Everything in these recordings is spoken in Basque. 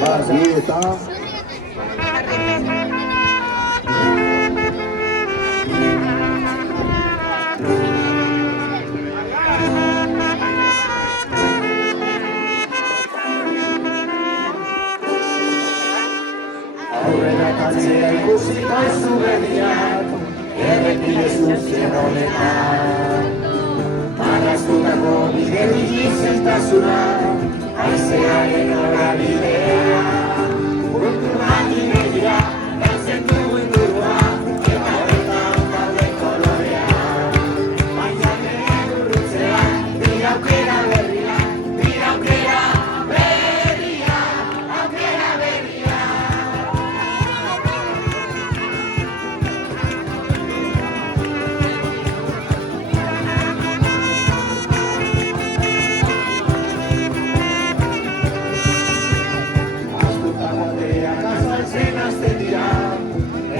Bazi eta aurrera katzea ikusita izu berriak, errepide zuzen honetan. Marraztutako bide izentasuna, haizearen norabidea. Kultur bati begira, galtzen dugu ingurua, eta horretan daude kolorea. Baina nire urrutzea, dira aukera berria, dira aukera berria, aukera berria.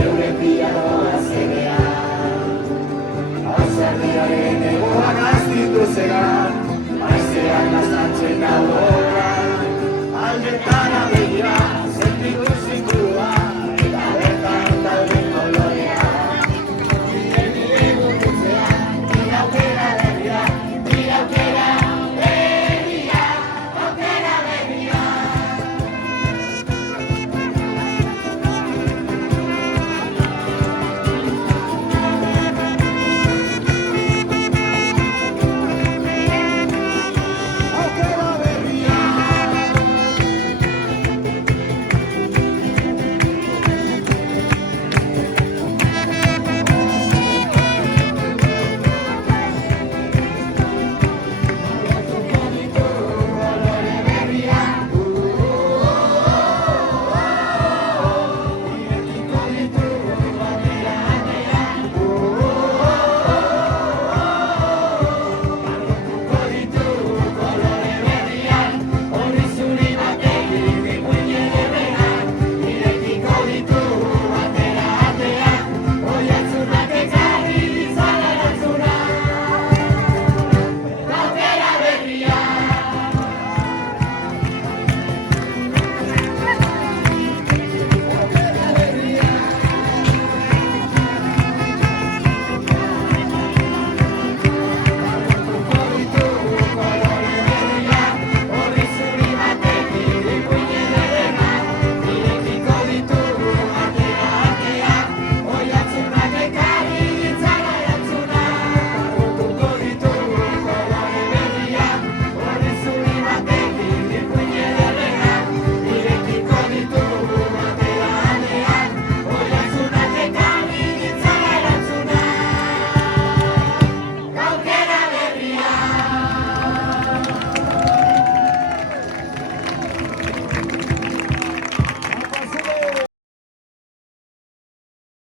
Euren pianoa zenean, Ausardiaren egoak aztitu zegan, haizean lazantzen gaudoran, aldetara begira.